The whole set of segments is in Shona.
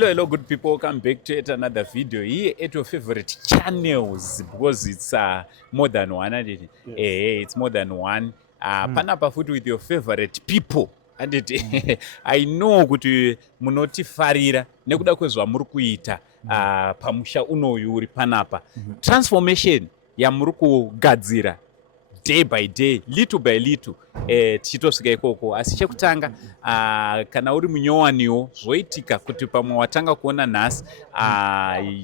Hello, good people. Welcome back to yet another video here at your favorite channels because it's more than one. It's more than one. Panapa food with your favorite people. I know kuti munotifarira nekuda kwezvamuri kuita pamusha unoyu uri panapa. Transformation yamuri kugadzira day by day, little by little, tichitosvika ikoko. Asi chekutanga kana uri munyowaniwo zvoitika kuti pamwe watanga kuona nhasi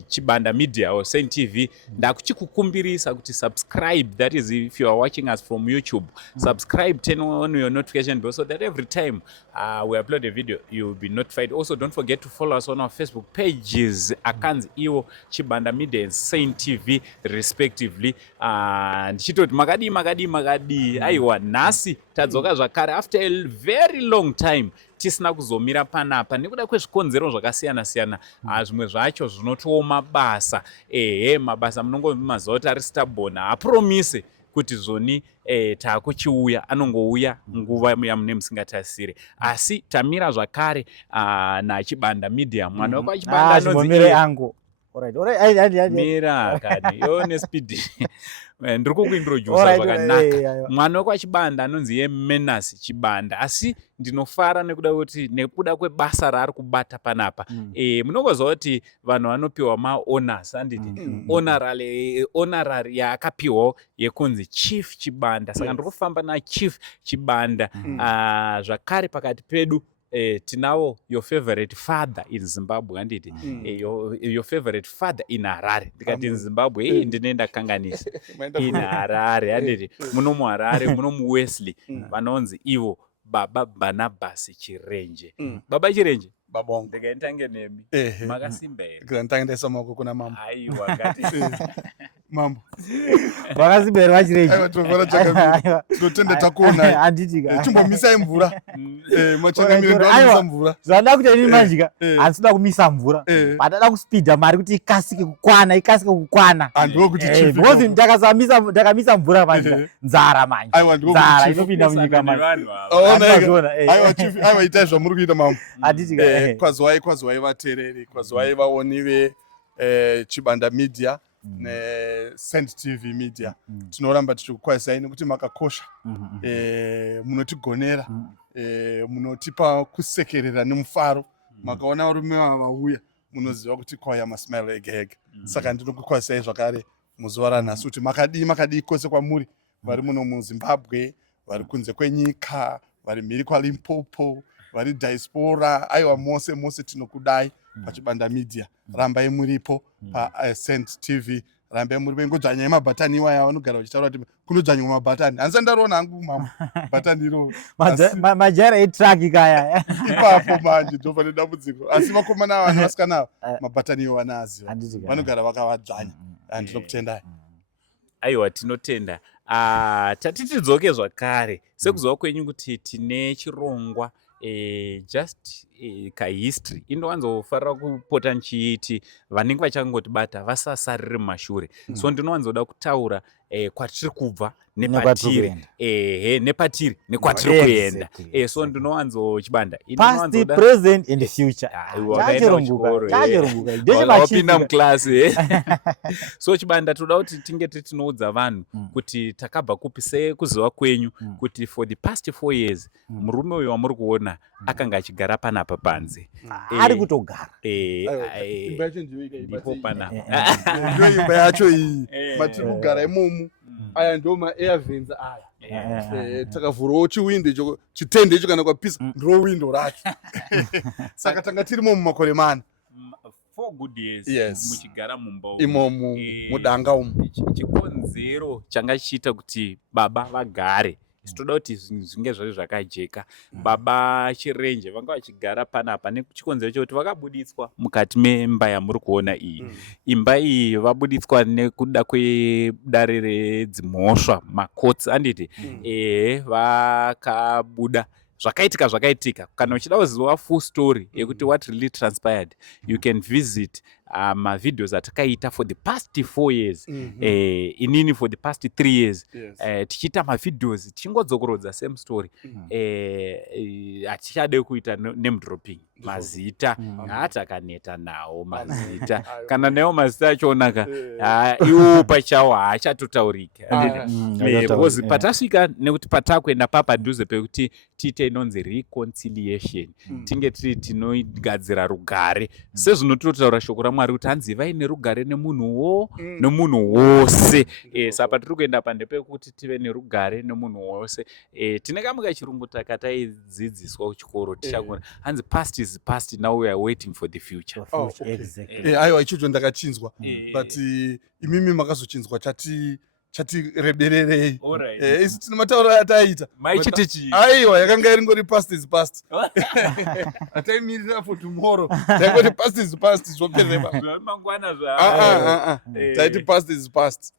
Chibanda Media or Saint TV, ndakuchikukumbirisa kuti subscribe. That is, if you are watching us from YouTube, subscribe, turn on your notification bell so that every time we upload a video you will be notified. Also, don't forget to follow us on our Facebook pages, accounts iwo Chibanda Media and Saint TV respectively. Ndichitoti makadi aiwa nhasi tadzoka zvakare after a very long time tisina kuzomira panapa nekuda kwezvikonzero zvakasiyana siyana. Zvimwe zvacho zvinotiwo mabasa mabasa munongomaziva kuti ari stubborn, haapromise kuti zvoni taakuchiuya, anongouya nguva yamune musingatasire. Asi tamira zvakare naChibanda Media, mwana wako Chibanda anonzi mira kani yone speed ndiri kukuintrodusa zvakanaka. Mwana wako Chibanda anonzi yeMenace Chibanda, asi ndinofara nekuda kwebasa raari kubata panapa. Munongoziva kuti vanhu vanopiwa mahonors, handiti honorary yaakapiwawo yekunzi Chief Chibanda. Saka ndiri kufamba naChief Chibanda. Zvakare pakati pedu tinavo your favorite father in Zimbabwe, handiti your favorite father in Harare. Ndikati in Zimbabwe ndinoenda kanganisa in Harare, handiti muno muHarare muno muWesley vanonzi ivo Baba Barnabas Chirenje. Baba Chirenje, babongo ndikaentange nemi makasimba here ndikantanga ndaisa maoko kuna mama. Aiwa ngati Mambo vakasimba here vachirenje. aiwa tovara chakavira tinotenda takuonai handitika timbomisai mvura machangamire ndoamisa mvura zvanda kuita ini manjika handisida kumisa mvura pandada kuspidha mari kuti ikasike kukwana andokuti because ndakamisa mvura manjika nzara manje aiwa nzara inopinda munyika manje. aiwa itai zvamuri kuita mambo. handitika kwazwai vateereri, kwazwai vaoni veChibanda Media neSaint TV Media. Tinoramba tichikukwazisai nekuti makakosha, munotigonera, munotipa kusekerera nemufaro. Makaona varume vauya munoziva kuti kwauya masmile ege. Saka ndinokukwazisai zvakare muzuva ranhasi kuti makadii kwose kwamuri, vari muno muZimbabwe, vari kunze kwenyika, vari mhiri kwaLimpopo, vari diaspora, aiwa mose tinokudai paChibanda Media. Rambai muripo paSaint TV, rambai muripo. Ingodzvanyai mabhatani iwaya vanogara vachitaura kuti kunodzvanywa mabhatani. Handisa ndaroona hangu mama bhatani iro majara etraki kaya ipapo manje ndobva nedambudziko. Asi vakomana ava nevasikana ava mabhatani iwo vanaaziva, vanogara vakavadzvanya. Ndinokutendai. aiwa tinotenda. Tatitidzoke zvakare sekuziva kwenyu kuti tine chirongwa just kahistory inowanzofarira kupota nchiiti vanenge vachangotibata vasasarire mashure. So ndinowanzoda kutaura kwatiri kubva nepatiri nekwatiri kuenda. So ndinowanzo Chibanda past, present and future. Wapinda muklasi. So Chibanda toda kuti tinge tinoudza vanhu kuti takabva kupi sekuziva kwenyu kuti for the past 4 years murume uyu wamuri kuona akanga achigara panapa panze. Ari kutogara. Ndipo panapa. Ndio imba yacho iyi matiri kugara imomu. Aya ndo maairvents aya. Takavhurawo chiwindo icho, chitende icho kana kwapisa ndiro windo racho. Saka tanga tirimo mumakore mana 4 good years muchigara mumba imomu mudanga umu. Chikonzero changa chiita kuti baba vagare, toda kuti zvinge zvari zvakajeka. Baba Chirenje vanga vachigara panapa nechikonzero chekuti vakabuditswa mukati memba yamuri kuona iyi. Imba iyi vabuditswa nekuda kwedare redzimhosva, makotsi, handiti vakabuda zvakaitika. Kana uchida kuziva full story yekuti what really transpired, you can visit mavideos atakaita for the past 4 years, inini for the past 3 years, tichiita mavideos tichingodzokorodza same story, hatichade kuita name dropping mazita, hatakaneta nawo mazita, kana nawo mazita achionaka iwo pachawo haachatotaurika, because patasvika nekuti patakuenda papadhuze pekuti tiite inonzi reconciliation, tinge tiri tinogadzira rugare, sezvinototaura shoko raMwari kuti hanzi vaine rugare nemunhuwo nemunhu wose. Saka tiri kuenda pandepekuti tive nerugare nemunhu wose. Tine kamwe kachirungu takataidzidziswa kuchikoro tichakura, hanzi past is past, now we are waiting for the future. Aiwa, ichocho ndakachinzwa, but imimi makazochinzwa chati rebererei. Isi tine matauro ataita aiwa yakanga iringori past is past. Ataimirira for tomorrow taingoti past is past zvopereba taiti past is past.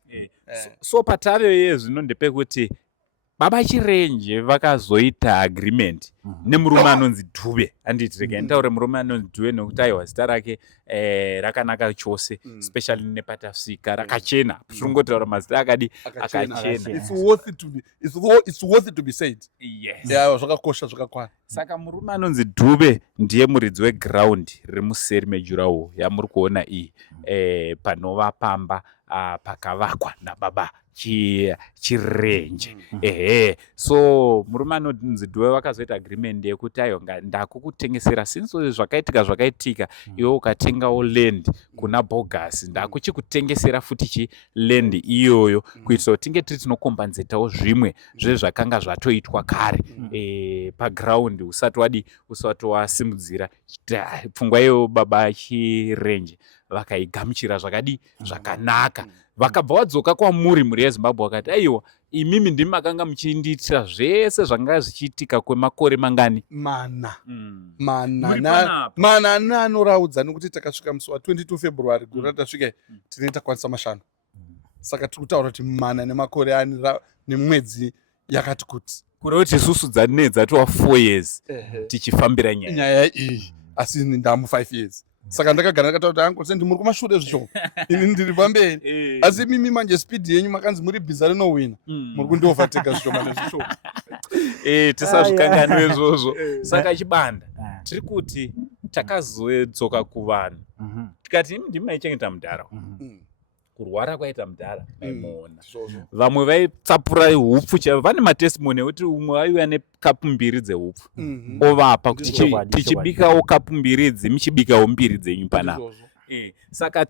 So pataveyo zvino ndepekuti Baba Chirenje vakazoita agreement nemurume anonzi Dube. Handiti rega nditaure murume anonzi Dube nekuti aiwa zita rake rakanaka chose, especially nepatafsika rakachena. Tiringotaura mazita akadi akachena. It's worth it to be said. Yes. Yeah, zvakakosha zvakakwana. Saka murume anonzi Dube ndiye muridzi weground riri museri mejurawo yamuri kuona iyi, panova pamba pakavakwa nababa Chirenje. So murume anonzi Dube vakazoita agreement yekuti aiwa ndakukutengesera since zvakaitika iwe ukatengawo land kuna Bogus, ndakuchikutengesera futi land iyoyo kuitira kuti tinge tiri tinokombanzetawo zvimwe zvezvakanga zvatoitwa kare paground usati wasimudzira pfungwa iyo. Baba Chirenje vakaigamuchira zvakanaka, vakabva vadzoka kwamuri muri yeZimbabwe vakati aiwa imimi ndimi makanga muchindiitira zvese zvanga zvichiitika kwemakore mangani mana anoraudza nekuti takasvika musi wa 22 February gore ratasvika tine takwanisa mashanu. Saka tiri kutaura kuti mana nemakore nemwedzi yakati kuti kureva kuti isusu dzatova 4 years tichifambira nyaya iyi, asi ndamu 5 years. Saka ndakagara ndakataura kuti hangu sendi muri kumashure zvishoma, ini ndiri pamberi, asi mimi manje speed yenyu makanzi muri bhiza rinowina, muri kundiovateka zvishoma nezvishoma. Tisazvikanganwe izvozvo. Saka Chibanda tiri kuti takazodzoka kuvanhu tikati ndimi maichengeta mudharaunda, kurwara kwaita mudhara maimuona, vamwe vaitsapura hupfu, vane matestimony ekuti umwe aiuya nekapu 2 dzehupfu ovapa kuti tichibikawo kapu 2 idzi muchibikawo 2 dzenyu panapa. Saka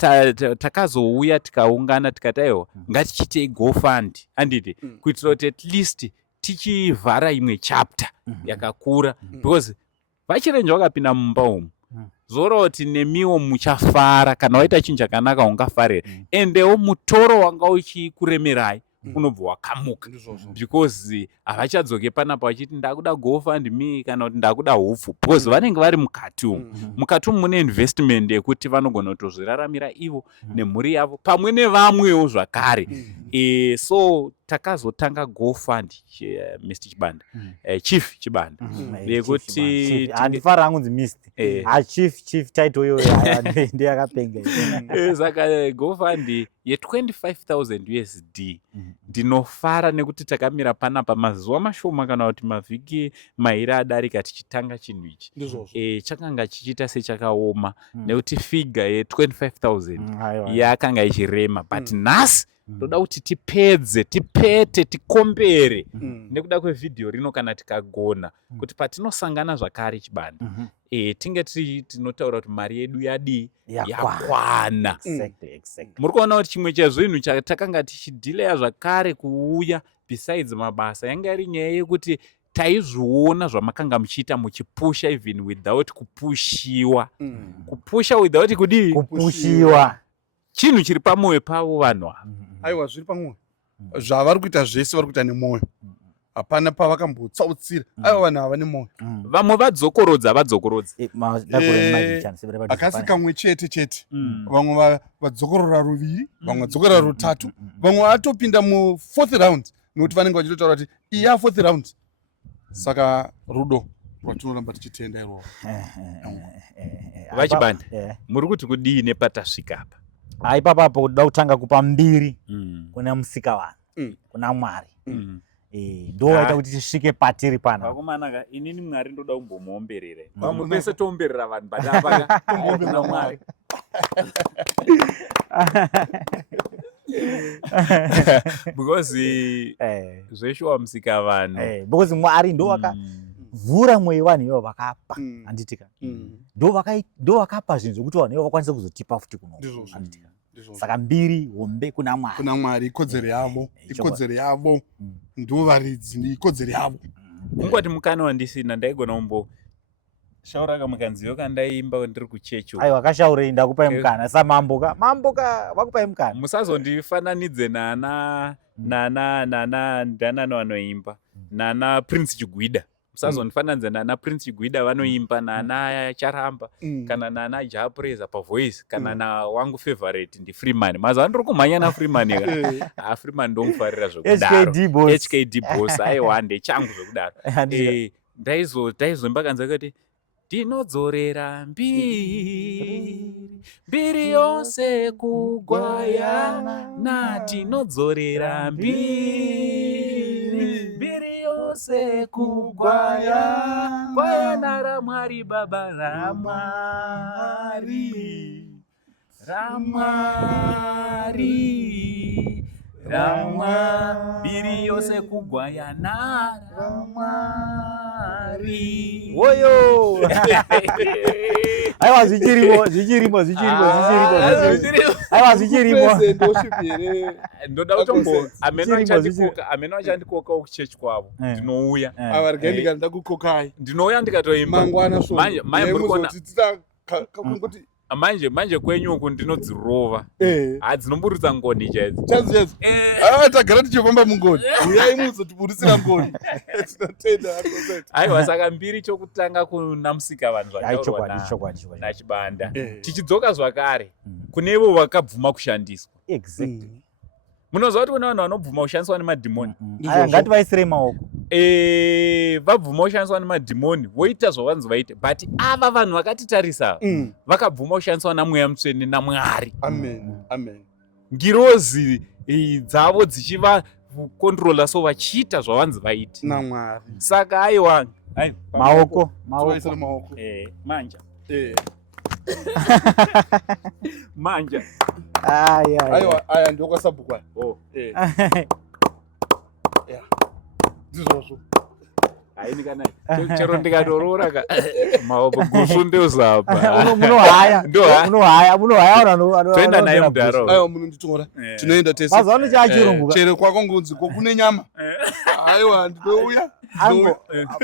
takazouya tikaungana tikati aiwa ngatichitei GoFund, handiti, kuitira kuti at least tichivhara imwe chapter yakakura, because Vachirenje vakapinda mumba umu zoroti nemiwo muchafara kana waita chinhu chakanaka ungafarira, endewo mutoro wanga uchikuremerai unobva wakamuka, because havachadzoke panapa vachiti ndakuda GoFund me kana kuti ndakuda hupfu, because vanenge vari mukati umu. Mukati umu mune investment yekuti vanogona kutozviraramira ivo nemhuri yavo pamwe nevamwewo zvakare. So takazotanga GoFund, Mr. Chibanda, Chief Chibanda, yekuti handifara hangunzi Mr. Chief title yo ndiyakapenga. Saka GoFund ye$25,000 USD. Ndinofara nekuti takamira panapa mazuva mashoma kana kuti mavhiki mairi adarika tichitanga chinhu ichi. Chakanga chichita sechakaoma nekuti figure ye$25,000 yakanga ichirema, but nhasi toda kuti tipete tikombere nekuda kwevidhio rino kana tikagona kuti patinosangana zvakare Chibanda tinge tinotaura kuti mari yedu yakwana. Muri kuona kuti chimwe chezvinhu chatakanga tichidhileya zvakare kuuya besides mabasa yanga iri nyaya yekuti taizviona zvamakanga muchiita muchipusha even without kupushiwa. Kupusha without kudii? Kupushiwa. Chinhu chiri pamwoyo pavo vanhu ava. Aiwa, zviri pamwoyo. Zvavari kuita zvese vari kuita nemwoyo. Hapana pavakambotsautsira. Aiwa, vanhu ava nemwoyo. Vamwe vadzokorodza. Akasi kamwe chete. Vamwe vadzokorora ruviri, vamwe vadzokorora rutatu, vamwe vatopinda mu4th round nekuti vanenge vachitotaura kuti iya 4th round. Saka Rudo, rwatinoramba tichitenda iroro. Vachibanda muri kuti kudii nepatasvika apa? Ipapapo kuda kutanga kupa mbiri kuna Musikavanhu, kuna Mwari. Ndo waita kuti tisvike patiri pana. Vakomana inini Mwari ndoda kumbomuomberera. Vamwe pese toomberera vanhu padapa kuna Mwari. Because zveshuwa Musikavanhu. Because Mwari ndo vakavhura mwoyo wanhu ivo vakapa, handitika. Ndo vakapa zvinhu zvokuti vanhu ivo vakwanise kuzotipa futi kuno, handitika. Saka mbiri hombe kuna Mwari. Kuna Mwari ikodzero yavo, ikodzero yavo. Ndo varidzi ni ikodzero yavo. Ungati mukana wandisina ndaigona kumbo shaura kamukanziyo kandaimba ndiri kuchechi. Aiwa kashaurei ndakupai mukana. Sa mamboka vakupai mukana. Musazondifananidze nana ndanano vanoimba. Nana Prince Chigwida. Musazondifananidze nana Prince Chigwida vanoimba, nana Charamba kana nana Japreza paVoice kana na wangu favorite ndi Freeman. Mazuva ndiri kumhanya na Freeman eka. Freeman ndomufarira zvekudaro. HKD Boss aiwa ndechangu zvekudaro. Ndaizomba kanza kuti ndinodzorera mbiri yose kugwaya natinodzorera mbiri yose kugwaya kwayana raMwari Baba raMwari mbiri yose kugwaya na raMwari. Woyo. Aiwa zvichirimo. Aiwa zvichirimo. Ndoda kutombo ameno achandikoka kuchechi kwavo ndinouya. Avarga ndikanda kukokai. Ndinouya ndikatoimba. Mangwana so. Manje muri kuona kuti manje kwenyu uku ndinodzirova. Dzinomburutsa ngoni chaidzo. Chanzi. Tagara tichifamba mungoni. Uyai muzotiburutsira ngoni. Tinotenda akoseti. Aiwa saka mbiri chokutanga kuna Musikavanhu zvataurwa naChibanda. Tichidzoka zvakare kunevo vakabvuma kushandiswa. Exactly. Munoziva kuti kuna vanhu vanobvuma kushandiswa nemadhimoni. Ngativaisire maoko. Vabvuma kushandiswa nemadhimoni voita zvavanzi vaite, but ava vanhu vakatitarisa vakabvuma kushandiswa naMweya Mutsvene naMwari. Amen. Ngirozi dzavo dzichivakontrola so vachiita zvavanzi vaite naMwari. Saka aiwa maoko. Manja. Manja. Aya ndokasabhukwa. Ndizvozvo. Haini kana chero ndikatorora ka maoko gusu ndozapa. Munohaya toenda naye mudharo. Aiwa munonditora. Tinoenda tese. Mazano chachirungu. Chere kwako ngunzi kune nyama. Aiwa ndouya.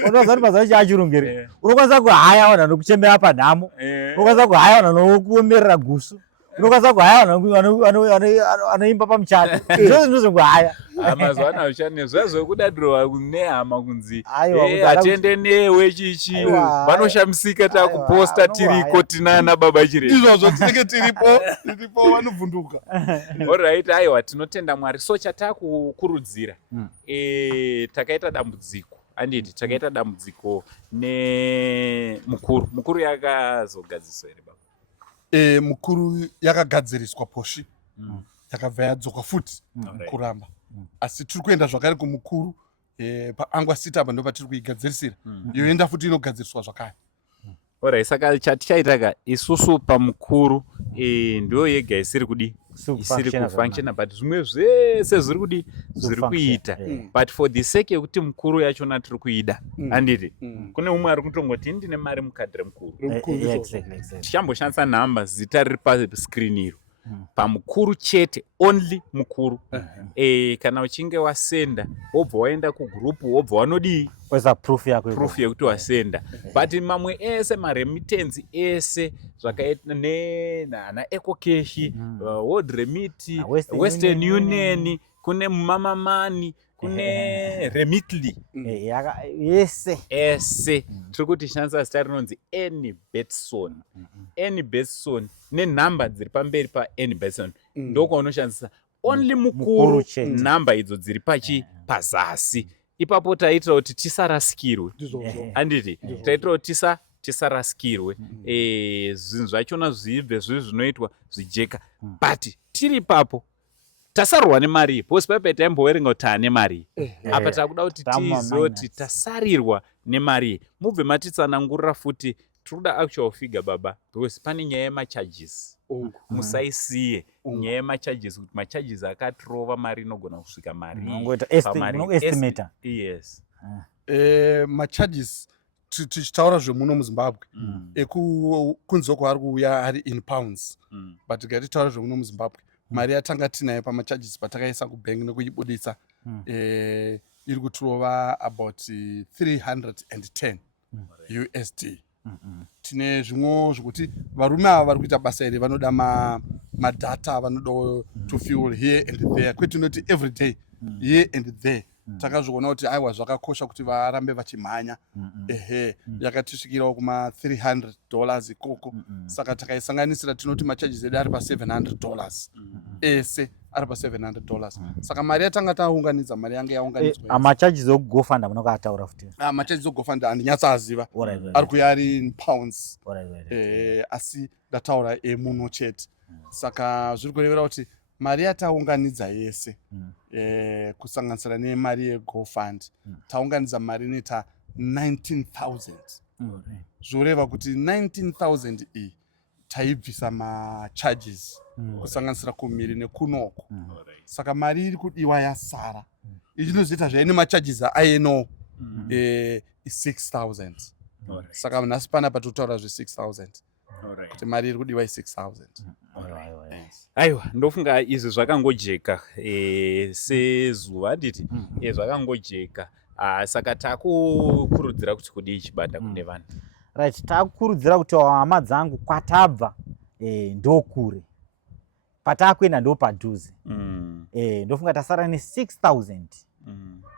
Unozani mazano chachirungere. Unokwanisa kuhaya vanhu vanokuchembera panhamo. Unokwanisa kuhaya vanhu vanokuomerera gusu. Unokwanisa kuhaya anoimba pamuchato. Izvozvo ndozvokuhaya. Mazuva ano hazvichane zvazvokudadirowa kunehama kunzi atiende newe chichi vanoshamisika takuposta tiriko tinana baba chiremba. Izvozvo tinenge tiripo vanovhunduka. Alright, aiwa tinotenda Mwari. So chatakukurudzira takaita dambudziko. Anditi takaita dambudziko mukuru yakazogadziswa here baba? Mukuru yakagadziriswa Poshi. Yakabva yadzoka futi kuramba. Asi tiri kuenda zvakare kumukuru paAngwa City apa ndo patiri kuigadzirisira. Yoenda futi inogadziriswa zvakare. Alright, saka chatichaitaka isusu pamukuru ndiyo yega isiri kudi isiri kufunctiona, but zvimwe zvese zviri kudi zviri kuita, but for the sake yekuti mukuru yachona tiri kuida. Handiti kune umwe ari kutongoti ndine mari mukadhi remukuru. Tichamboshandisa nhamba zita riri pascreen iro pamukuru chete, only mukuru. Kana uchinge wasenda wobva waenda kugroup wobva wanodii kweza proof yekuti wasenda. But mamwe ese maremittance ese zvakaita nana EcoCash, World Remit, Western Union, kune Mama Money, kune Remitly, ese tiri kuti shandisa zita rinonzi N-Betson. N-Betson nenhamba dziri pamberi pa N-Betson ndoko unoshandisa only mukuru nhamba idzo dziri pazasi. ipapo taitira kuti tisarasikirwe ndizvozvo handiti taitira kuti tisarasikirwe zvinhu zvachona zvibve zvinoitwa zvichijeka but tiri ipapo tasarwa nemari posi paipai taimbowerenga kuti taane mari apa takuda kuti tizive kuti tasarirwa nemari mubve matitsanangurira futi tinoda actual figure baba because pane nyaya yemacharges musaisiye nyaya yemacharges kuti macharges akatirova mari inogona kusvika mari yes macharges tichitaura zvemuno muzimbabwe ekunze kwaari kuuya ari in pounds but tikatitaura zvemuno muzimbabwe mari yatanga tinayo pamacharges patakaisa kubank nekuibudisa iri kutirova about 310 USD. Tine zvimwe zvokuti varume ava vari kuita basa iri vanoda madata vanoda to fuel here and there kwete tinoti every day here and there takazviona kuti aiwa zvakakosha kuti varambe vachimhanya yakatisvikirawo kuma $300 ikoko saka takaisanganisira tinoti macharges edu ari pa $700 ese ari pa $700 saka mari yatanga taunganidza mari yange yaunganidzwa macharges okugofanda munokataura futi macharges okugofanda handinyatsaziva ari kuya ari in pounds asi ndataura emuno chete saka zviri kurevera kuti mari yataunganidza yese kusanganisira nemari yegofund taunganidza mari inoita 19,000 zvoreva kuti 19,000 iyi taibvisa macharges kusanganisira kumhiri nekunoko saka mari iri kudiwa yasara ichinozoita zvaine macharges aeno 6,000 saka nhasi panapa totaura zve6,000 kuti mari iri kudiwa i6,000 aiwa ndofunga izvi zvakangojeka sezuva handiti zvakangojeka saka takukurudzira kuti kudii chibanda kune vanhu right takukurudzira kuti hama dzangu kwatabva ndokure patakuenda ndo padhuze ndofunga tasara ne6,000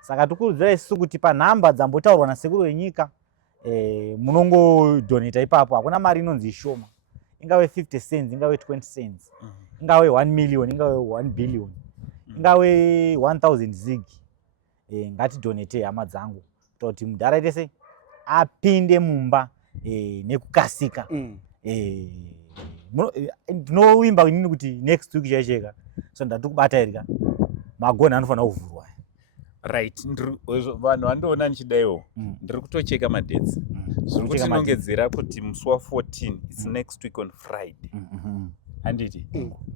saka tikurudzira isusu kuti panhamba dzambotaurwa nasekuru wenyika munongodoneta ipapo hakuna mari inonzi ishoma ingave 50 cents ingave 20 cents ingave 1 million ingave 1 billion ingave 1000 zig ngatidonete hama dzangu kuti mudhara tese apinde mumba nekukasika ndinoimba inini kuti next week chaicheka so ndati kubata irika magoni anofanira kuvhurwa right vanhu vandoona nichidaiwo ndiri kutocheka madetsi zviri kutinongedzera kuti musi wa14 its next week on Friday handiti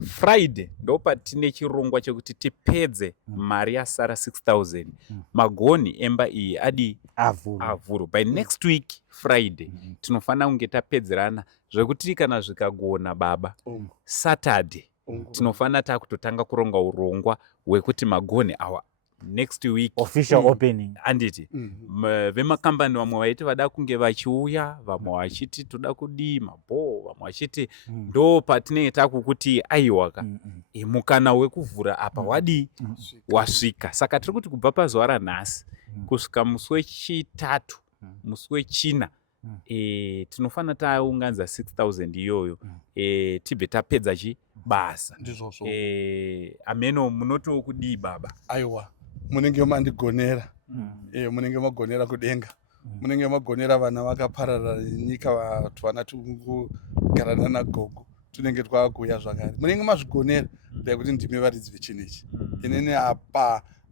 Friday ndopatine chirongwa chekuti tipedze mari yasara 6,000 magoni emba iyi adi avhurwa by next week Friday tinofanira kunge tapedzerana zvekuti kana zvikagona baba Saturday tinofanira takutotanga kuronga urongwa hwekuti magoni awa next week official opening handiti vemakambani vamwe vaiti vada kunge vachiuya vamwe vachiti toda kudii mabhoo vamwe vachiti ndo patinenge takukuti aiwaka mukana wekuvhura apa wadii wasvika saka tiri kuti kubva pazuva ranhasi kusvika musi wechitatu musi wechina tinofanira taunganidza 6,000 iyoyo tibve tapedza chibasa ameno munoto kudii baba aiwa munenge mandigonera munenge magonera kudenga munenge magonera vana vakaparara nyika vatu vana tikugarana nagogo tunenge twakuya zvakare munenge mazvigonera kuti ndimi varidzi vechinechi inini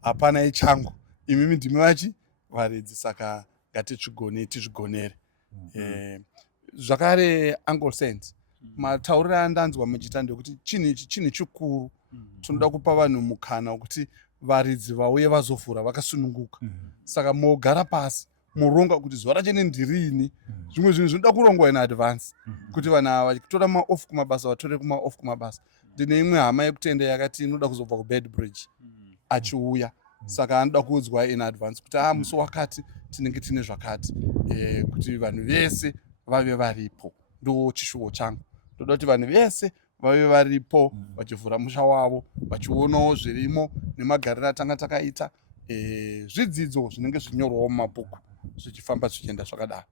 hapana ichangu imimi ndimi vachi varidzi saka tizvigonere zvakare Uncle Sense matauriro andanzwa muchita ndekuti chinhu chikuru tinoda kupa vanhu mukana wekuti varidzi vauye vazovhura vakasununguka saka mogara pasi moronga kuti zuva rachene ndirini zvimwe zvinhu zvinoda kurongwa in advance kuti vanhu ava vachitora maoff kumabasa vatore kumaoff kumabasa ndine imwe hama yekutenda yakati inoda kuzobva kuBedbridge achiuya saka anoda kuudzwa in advance kuti musi wakati tinenge tine zvakati kuti vanhu vese vave varipo ndo chishuwo changu ndoda kuti vanhu vese vave varipo vachivhura musha wavo vachionawo zvirimo nemagariro atanga takaita zvidzidzo zvinenge zvinyorwawo mumabhuku zvichifamba zvichienda zvakadaro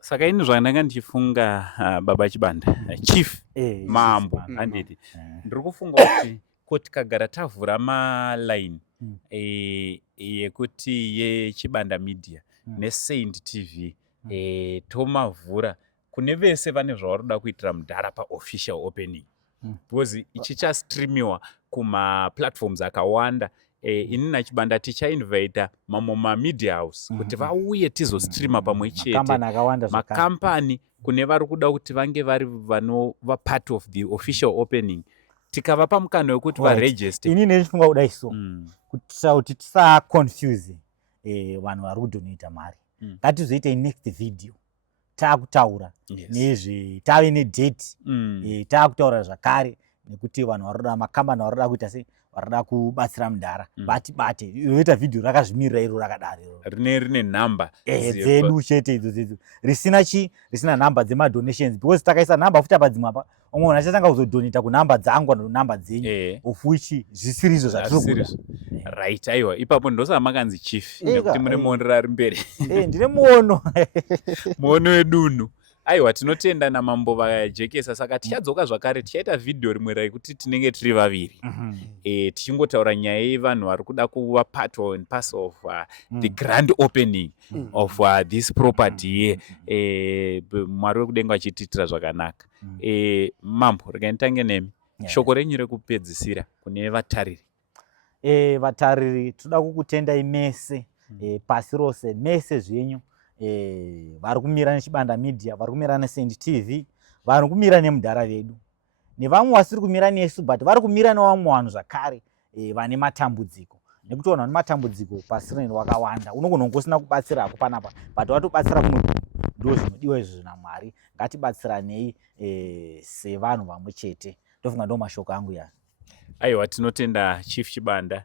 saka ini zvandanga ndichifunga baba Chibanda chief mambo handiti ndiri kufunga kuti tikagara tavhura malaini yekuti yeChibanda Media neSaint TV tomavhura kune vese vane zvavari kuda kuitira mudhara paofficial opening because chichastreamiwa kumaplatforms akawanda. Ini naChibanda tichainvita mamwe mamedia house kuti vauye tizostreama pamwe chete makampani kune vari kuda kuti vange vari vanova part of the official opening tikavapa mukana wekuti varegister. Ini ndichifunga kudai so kuitira kuti tisaconfuse vanhu vari kudonata mari. Ngatizoita next video taakutaura nezve tave nedate taakutaura zvakare nekuti vanhu varoda makambani varoda kuita sei varada kubatsira mudhara batibate yoita video rakazvimirira iro rakadaro rine nhamba dzedu chete idzo risina nhamba dzemadonations because takaisa nhamba futi padzimwe apa umwe munhu achatanga kuzodonata kunhamba dzangu namba dzenyu of which zvisirizo zvatiri kuda. Right, aiwa ipapo ndosamakanzi chief nekuti mune muonera ari mberi. Ndine muono muono wedunhu. Aiwa tinotenda namambo vajekesa saka tichadzoka zvakare tichaita vhidhiyo rimwe raikuti tinenge tiri vaviri tichingotaura nyaya yevanhu vari kuda kuva part and parcel of the grand opening of this property Mwari wekudenga achitiitira zvakanaka. Mambo reganitange nemi shoko renyu rekupedzisira kune vatariri. Vatariri toda kukutendai mese pasi rose mese zvenyu vari kumira neChibanda Media, vari kumira neSaint TV, vari kumira nemudhara vedu nevamwe vasiri kumira nesu but vari kumira nevamwe vanhu zvakare vane matambudziko nekuti vanhu vane matambudziko pasi rino vakawanda. Unogona kungosina kubatsira hako panapa but watobatsira kumwe ndo zvinodiwa izvo naMwari. Ngatibatsiranei sevanhu vamwe chete. Ndofunga ndo mashoko angu ya. Aiwa tinotenda Chief Chibanda.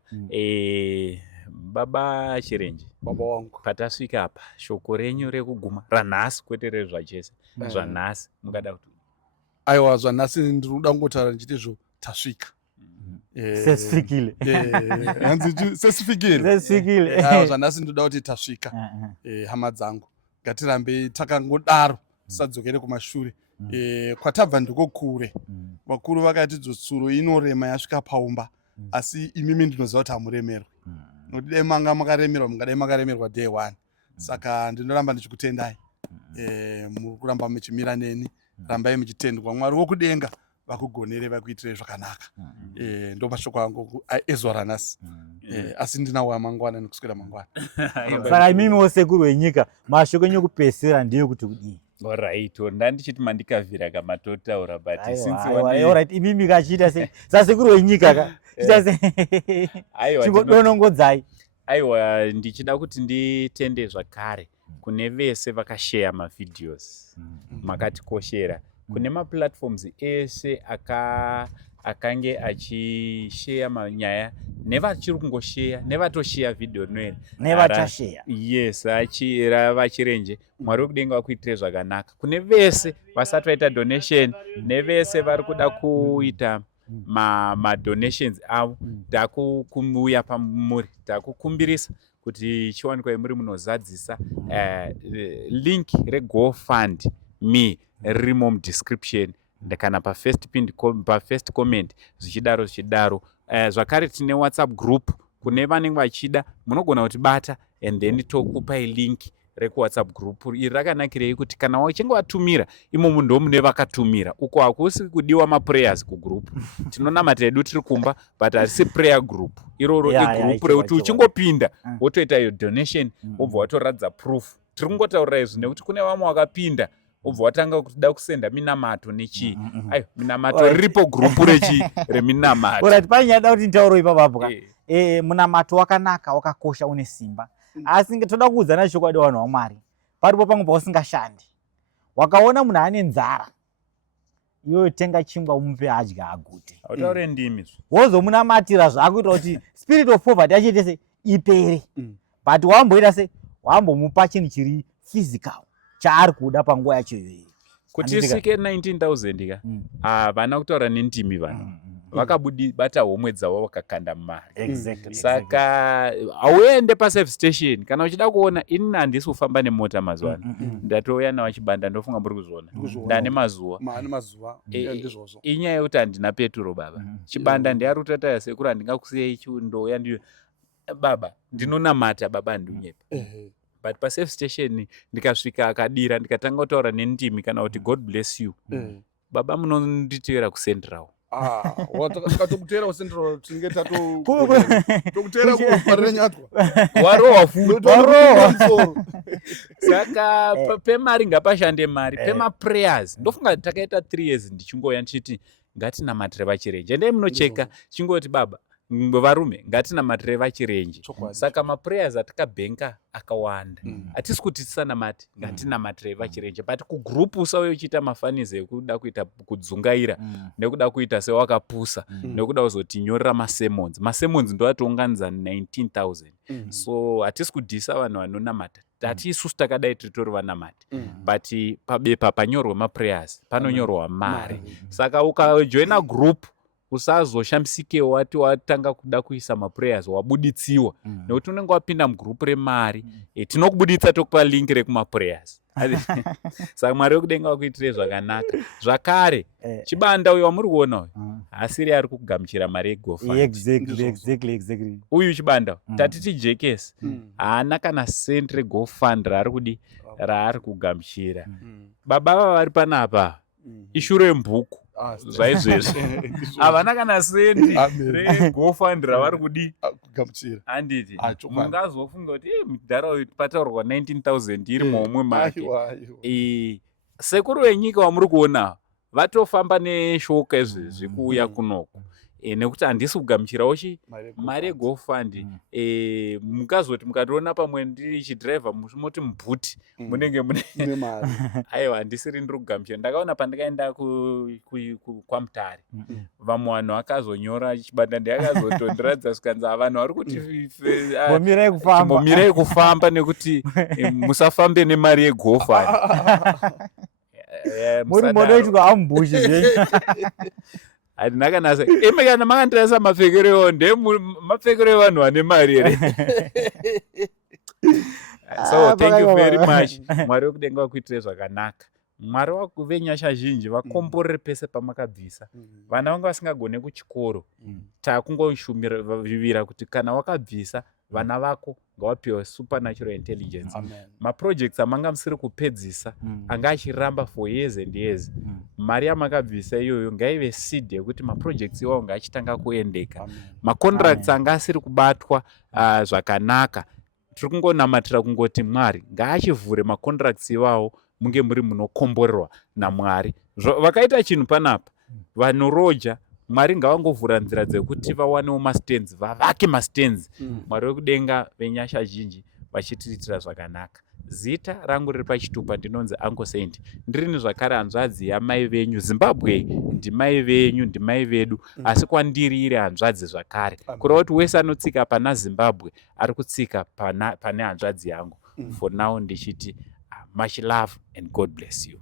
Baba Chirenje, baba wangu, patasvika apa shoko renyu rekuguma ranhasi kwete rezvachese zvanhasi mungada kuti aiwa zvanhasi ndinoda kungotaura ndichitizvo tasvika sesifikile sesifikile aiwa zvanhasi ndinoda kuti tasvika. Hama dzangu ngatirambe takangodaro tisadzokere kumashure. Kwatabva ndiko kure. Vakuru vakati dzotsuro inorema yasvika paumba asi imimi ndinoziva kuti hamuremerwi nokuti dai manga makaremerwa mungadai makaremerwa day one. Saka ndinoramba ndichikutendai muri kuramba muchimira neni. Rambai muchitendwa Mwari wokudenga vakugonere vakuitirei zvakanaka. Ndo mashoko angu ezuva ranhasi asi ndinawo amangwana nekuswera mangwana. Saka imimi sekuru wenyika mashoko enyu ekupedzisira ndeyekuti kudii? Alright, ndandichiti mandikavhira kamatotaura but since alright imimi kachiita sei sasekuru wenyika ka chiita sei chingodonongodzai. Aiwa ndichida kuti nditende zvakare kune vese vakashare mavideos makatikoshera kune maplatforms ese akange achishare manyaya nevachiri kungoshare nevatoshare video rinoeri nevatashare yes vachirenje. Mwari wekudenga vakuitire zvakanaka kune vese vasati vaita donation nevese vari kuda kuita madonations avo. Ndakumuya pamuri ndakukumbirisa kuti chiwanikwa muri munozadzisa link reGoFund me rimo mudescription kana pafirst comment zvichidaro zvakare tine WhatsApp group kune vanenge vachida munogona kutibata and then tokupai link rekuWhatsApp group. Iri rakanakirei kuti kana uchinge watumira imomo ndo mune vakatumira uko hakusi kudiwa maprayers kugroup. Tinonamata hedu tiri kumba but harisi prayer group. Iroro igroup rekuti uchingopinda wotoita iyo donation wobva watoratidza proof. Tiri kungotaurira izvi nekuti kune vamwe vakapinda wobva watanga kuda kusenda minamato nechii. Ayo minamato riripo group reminamato. Alright, panyada kuti ntauro ipapo ka munamato wakanaka wakakosha une simba. Asi toda kuudzana chokwadi vanhu vaMwari paripo pamwe pausingashandi wakaona munhu ane nzara iwe tenga chingwa umupe adya agute autaure ndimi wozomunamatira zvakuita kuti spirit of poverty achiite se ipere but wamboita se wambomupa chinhu chiri physical chaari kuda panguva yacho iyoyo kuti isvike 19,000 ka vana kutaura nendimi vanhu vakabata homwe dzavo vakakanda mumari. Saka hauende paservice station kana uchida kuona ini handisi kufamba nemota mazuva ano ndatouya navaChibanda ndofunga muri kuzviona ndane mazuva inyaya yekuti handina peturo baba. Chibanda ndiari kutataya sekuru handingakusiyei ndouya ndiyo baba ndinonamata baba ndunyepa but pasafe station ndikasvika akadira ndikatanga kutaura nendimi kana kuti God bless you baba munonditeera kuCentral tikatokutera kuCentral tinenge tokutera kufarira nyatwa warowa futi saka pemari ngapashande mari pemaprayers ndofunga takaita 3 years ndichingoya ndichiti ngatinamatire vachirenje ndei munocheka chingoti baba varume ngatinamatire vachirenje saka maprayers atikabhenka akawanda hatisi kuti tisanamati ngatinamatire vachirenje but kugrupu usauye uchiita mafanizo ekuda kuita kudzungaira nekuda kuita sewakapusa nekuda kuzotinyorera masermons ndo atiunganidza 19,000 so hatisi kudhisa vanhu vanonamata hati isusu takadai titori vanamati but pabepa panyorwa maprayers panonyorwa mari saka ukajoina group usazoshambisikewo wati watanga kuda kuisa maprayers wabuditsiwa nekuti unenge wapinda mugrupu remari tinokubuditsa tokupa link rekumaprayers saka mwari wekudenga wakuitire zvakanaka zvakare chibanda uyo wamuri kuona uyu asiri ari kugamuchira mari Exactly. uyu chibanda tatiti jekesi haana kana send regofund raari kugamuchira baba vari panapa ishuro yembuku zvaizvezvi havana kana sendi regofund ravari kudi kugamuchira handiti mungazofunga kuti mudhara pataurwa 19,000 iri momwe make sekuru wenyika wamuri kuona vatofamba neshoka izvezvi kuuya kunoko nekuti handisi kugamuchirawo mari yegofund mukazoti mukationa pamwe ndiri chidhiraivha moti mubhuti munenge mune aiwa handisiri ndiri kugamuchira ndakaona pandakaenda kwaMutare vamwe vanhu vakazonyora chibanda ndiyakazotondiradza sikanza vanhu vari kuti momirai kufamba nekuti musafambe nemari yegofund muri modoitwa ambushi handina kanasa ime kana makandirasa mapfekero ewo ndemapfekero evanhu vane mari here so thank you very much mwari wekudenga wakuitire zvakanaka mwari venyasha zhinji vakomborere pese pamakabvisa vana vanga vasingagone kuchikoro takungoshumira kuti kana wakabvisa vana vako ngawapiwa supernatural intelligence maprojects amanga musiri kupedzisa anga achiramba for years and years mari yamakabvisa iyoyo ngaive seed yekuti maprojects iwawo ngaachitanga kuendeka macontracts anga asiri kubatwa zvakanaka tiri kungonamatira kungoti mwari ngaachivhure macontracts iwawo munge muri munokomborerwa naMwari vakaita chinhu panapa vanhu roja mwari ngavangovhura nzira dzekuti vawanewo mastands vavake mastands mwari wekudenga venyasha zhinji vachitiitira zvakanaka zita rangu riri pachitupa ndinonzi Uncle Saint ndirini zvakare hanzvadzi yamai venyu Zimbabwe ndimai venyu ndimai vedu asi kwandiri iri hanzvadzi zvakare kureva kuti wese anotsika pana Zimbabwe ari kutsika pane hanzvadzi yangu for now ndichiti much love and God bless you.